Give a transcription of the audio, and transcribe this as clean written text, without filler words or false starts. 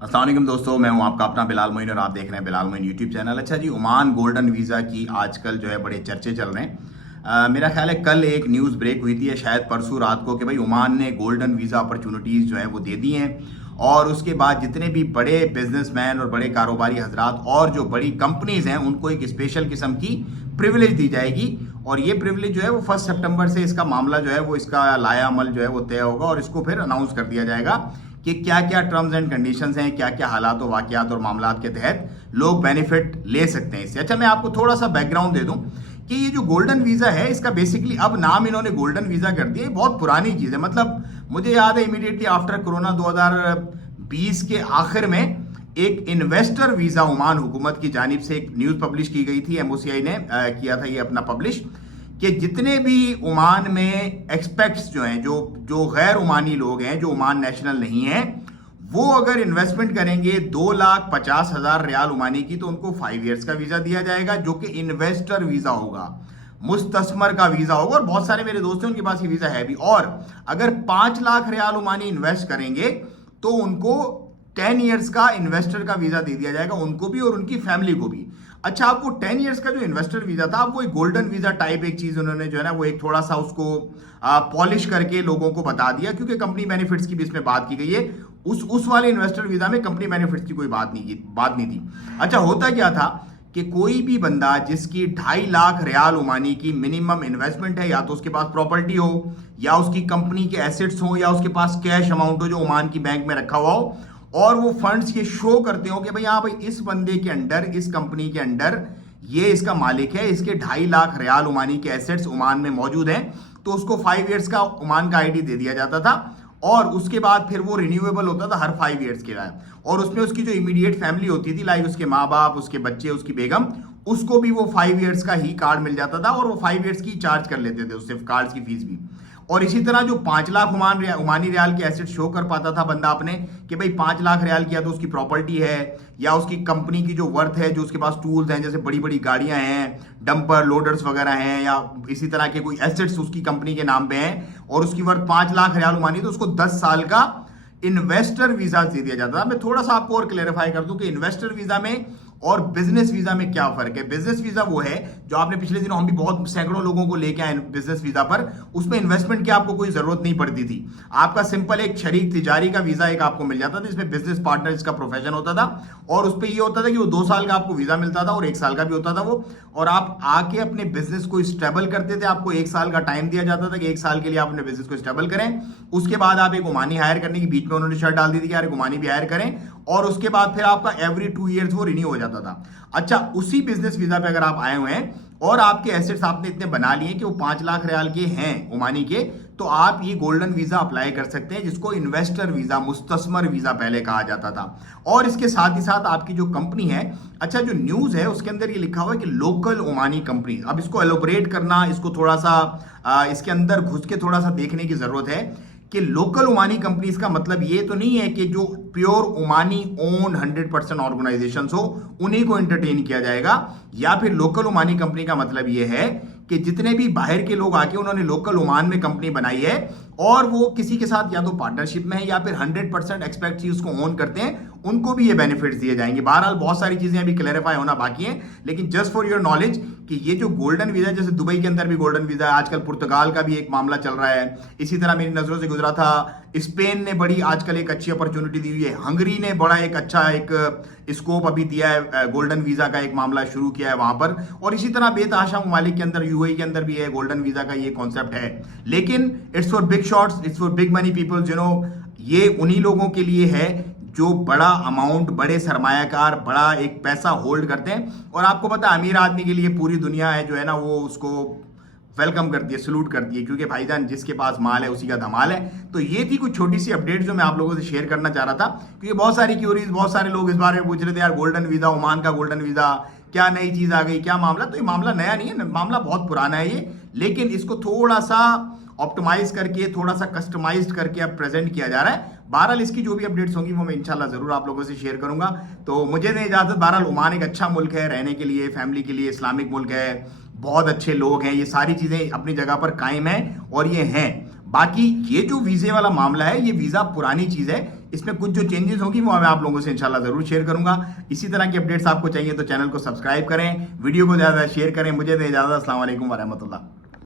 अस्सलाम वालेकुम दोस्तों, मैं हूं आपका अपना बिलाल मोइन और आप देख रहे हैं बिलाल मोइन यूट्यूब चैनल। अच्छा जी, ओमान गोल्डन वीज़ा की आजकल जो है बड़े चर्चे चल रहे हैं। मेरा ख्याल है कल एक न्यूज़ ब्रेक हुई थी या शायद परसों रात को कि भाई ओमान ने गोल्डन वीज़ा अपॉर्चुनिटीज़ जो है वो दे दी हैं। और उसके बाद जितने भी बड़े बिजनेसमैन और बड़े कारोबारी हजरात और जो बड़ी कंपनीज हैं उनको एक स्पेशल किस्म की प्रिविलेज दी जाएगी। और ये प्रिविलेज जो है वो 1 सितंबर से इसका मामला जो है वो इसका लाया अमल जो है वो तय होगा और इसको फिर अनाउंस कर दिया जाएगा कि क्या क्या टर्म्स एंड कंडीशंस हैं, क्या क्या हालात और वाकयात और मामलात के तहत लोग बेनिफिट ले सकते हैं इससे। अच्छा, मैं आपको थोड़ा सा बैकग्राउंड दे दूं कि ये जो गोल्डन वीज़ा है इसका बेसिकली अब नाम इन्होंने गोल्डन वीज़ा कर दिया। ये बहुत पुरानी चीज़ है। मतलब मुझे याद है इमीडिएटली आफ्टर कोरोना 2020 के आखिर में एक इन्वेस्टर वीज़ा ओमान हुकूमत की जानिब से एक न्यूज़ पब्लिश की गई थी। एमओसीआई ने किया था ये अपना पब्लिश कि जितने भी ओमान में एक्सपेक्ट्स जो हैं, जो गैर ओमानी लोग हैं, जो ओमान नेशनल नहीं हैं, वो अगर इन्वेस्टमेंट करेंगे 2,50,000 रियाल ओमानी की तो उनको 5 ईयर्स का वीज़ा दिया जाएगा जो कि इन्वेस्टर वीज़ा होगा, मुस्तस्मर का वीज़ा होगा। और बहुत सारे मेरे दोस्त हैं उनके पास ये वीज़ा है भी। और अगर 5 लाख रियाल ओमानी इन्वेस्ट करेंगे तो उनको 10 ईयर्स का इन्वेस्टर का वीज़ा दे दिया जाएगा, उनको भी और उनकी फैमिली को भी। अच्छा, आपको 10 ईयर्स का जो इन्वेस्टर वीज़ा था, अब वो एक गोल्डन वीज़ा टाइप एक चीज़ उन्होंने जो है ना वो एक थोड़ा सा उसको पॉलिश करके लोगों को बता दिया, क्योंकि कंपनी बेनिफिट्स की भी इसमें बात की गई है। उस वाले इन्वेस्टर वीज़ा में कंपनी बेनिफिट्स की कोई बात नहीं थी। अच्छा, होता क्या था कि कोई भी बंदा जिसकी 2.5 लाख रियाल ओमानी की मिनिमम इन्वेस्टमेंट है, या तो उसके पास प्रॉपर्टी हो, या उसकी कंपनी के एसेट्स हो, या उसके पास कैश अमाउंट हो जो ओमान की बैंक में रखा हुआ हो, और वो फंड्स ये शो करते हो कि भाई हाँ भाई इस बंदे के अंडर, इस कंपनी के अंडर ये इसका मालिक है, इसके 2.5 लाख रियाल ओमानी के एसेट्स ओमान में मौजूद हैं, तो उसको 5 ईयर्स का ओमान का आईडी दे दिया जाता था। और उसके बाद फिर वो रिन्यूएबल होता था हर 5 ईयर्स के बाद। और उसमें उसकी जो इमीडिएट फैमिली होती थी, लाइक उसके माँ बाप, उसके बच्चे, उसकी बेगम, उसको भी वो 5 ईयर्स का ही कार्ड मिल जाता था और वो 5 ईयर्स की चार्ज कर लेते थे उससे, कार्ड की फीस भी। और इसी तरह जो 5 लाख ओमानी रियाल के एसेट शो कर पाता था बंदा अपने कि भाई 5 लाख रियाल किया तो उसकी प्रॉपर्टी है, या उसकी कंपनी की जो वर्थ है, जो उसके पास टूल्स हैं, जैसे बड़ी बड़ी गाड़ियां हैं, डंपर लोडर्स वगैरह हैं, या इसी तरह के कोई एसेट्स उसकी कंपनी के नाम पे हैं, और उसकी वर्थ 5 लाख रियाल ओमानी, तो उसको 10 साल का इन्वेस्टर वीजा दे दिया जाता था। मैं थोड़ा सा आपको और क्लेरिफाई कर दूं कि इन्वेस्टर वीजा में और बिजनेस वीजा में क्या फर्क है। बिजनेस वीजा वो है जो आपने पिछले दिनों हम भी बहुत सैकड़ों लोगों को लेके आए बिजनेस वीजा पर, उसमें इन्वेस्टमेंट की आपको कोई जरूरत नहीं पड़ती थी। आपका सिंपल एक शरीक तिजारी का वीजा एक आपको मिल जाता था, जिसमें बिजनेस पार्टनर इसका प्रोफेशन होता था, और उस पर यह होता था कि वो 2 साल का आपको वीजा मिलता था और 1 साल का भी होता था वो। और आप आके अपने बिजनेस को स्टेबल करते थे, आपको 1 साल का टाइम दिया जाता था कि 1 साल के लिए आप अपने बिजनेस को स्टेबल करें। उसके बाद आप एक ओमानी हायर करने की बीच में उन्होंने शर्त डाल दी थी कि यार एक ओमानी भी हायर करें, और उसके बाद फिर आपका एवरी 2 ईयर्स वो रिन्यू हो जाता था। अच्छा, उसी बिजनेस वीजा पे अगर आप आए हुए हैं और आपके एसेट्स आपने इतने बना लिए कि वो 5 लाख रियाल के हैं ओमानी के, तो आप ये गोल्डन वीजा अप्लाई कर सकते हैं, जिसको इन्वेस्टर वीजा, मुस्तस्मर वीजा पहले कहा जाता था। और इसके साथ ही साथ आपकी जो कंपनी है, अच्छा जो न्यूज है उसके अंदर ये लिखा हुआ है कि लोकल ओमानी कंपनी। अब इसको एलोबरेट करना, इसको थोड़ा सा इसके अंदर घुस के थोड़ा सा देखने की जरूरत है कि लोकल ओमानी कंपनीज का मतलब ये तो नहीं है कि जो प्योर ओमानी ओन 100% ऑर्गेनाइजेशन हो उन्हीं को एंटरटेन किया जाएगा, या फिर लोकल ओमानी कंपनी का मतलब ये है कि जितने भी बाहर के लोग आके उन्होंने लोकल ओमान में कंपनी बनाई है और वो किसी के साथ या तो पार्टनरशिप में है या फिर 100% एक्सपेक्ट चीज को ओन करते हैं, उनको भी ये बेनिफिट्स दिए जाएंगे। बहरहाल बहुत सारी चीजें अभी क्लैरिफाई होना बाकी हैं, लेकिन जस्ट फॉर योर नॉलेज कि ये जो गोल्डन वीजा, जैसे दुबई के अंदर भी गोल्डन वीजा है, आजकल पुर्तगाल का भी एक मामला चल रहा है, इसी तरह मेरी नजरों से गुजरा था स्पेन ने बड़ी आजकल एक अच्छी अपॉर्चुनिटी दी हुई है, हंगरी ने बड़ा एक अच्छा एक स्कोप अभी दिया है, गोल्डन वीजा का एक मामला शुरू किया है वहां पर। और इसी तरह बेतहाशा ममालिक के अंदर, यूएई के अंदर भी है, गोल्डन वीजा का ये कॉन्सेप्ट है। लेकिन it's for big shots, it's for big money people, you know, ये उन्हीं लोगों के लिए है जो बड़ा अमाउंट, बड़े सरमायाकार, बड़ा एक पैसा होल्ड करते हैं। और आपको पता है अमीर आदमी के लिए पूरी दुनिया है जो है ना वो उसको वेलकम करती है, सलूट करती है, क्योंकि भाईजान जिसके पास माल है उसी का धमाल है। तो ये थी कुछ छोटी सी अपडेट जो मैं आप लोगों से शेयर करना चाह रहा था, क्योंकि बहुत सारी क्यूरीज, बहुत सारे लोग इस बारे में पूछ रहे थे यार गोल्डन वीजा, ओमान का गोल्डन वीजा क्या नई चीज आ गई, क्या मामला। तो ये मामला नया नहीं है, मामला बहुत पुराना है ये, लेकिन इसको थोड़ा सा ऑप्टिमाइज करके, थोड़ा सा कस्टमाइज्ड करके अब प्रेजेंट किया जा रहा है। बहरहाल इसकी जो भी अपडेट्स होंगी वो मैं इंशाल्लाह जरूर आप लोगों से शेयर करूंगा। तो मुझे नहीं इजाजत। बहरहाल ओमान एक अच्छा मुल्क है रहने के लिए, फैमिली के लिए, इस्लामिक मुल्क है, बहुत अच्छे लोग हैं, ये सारी चीजें अपनी जगह पर कायम है और ये हैं। बाकी ये जो वीजे वाला मामला है, ये वीजा पुरानी चीज है, इसमें कुछ जो चेंजेस होंगी वो मैं आप लोगों से इंशाल्लाह जरूर शेयर करूंगा। इसी तरह की अपडेट्स आपको चाहिए तो चैनल को सब्सक्राइब करें, वीडियो को ज़्यादा शेयर करें। मुझे दे इजाज़त। अस्सलाम वालेकुम वरहमतुल्लाह।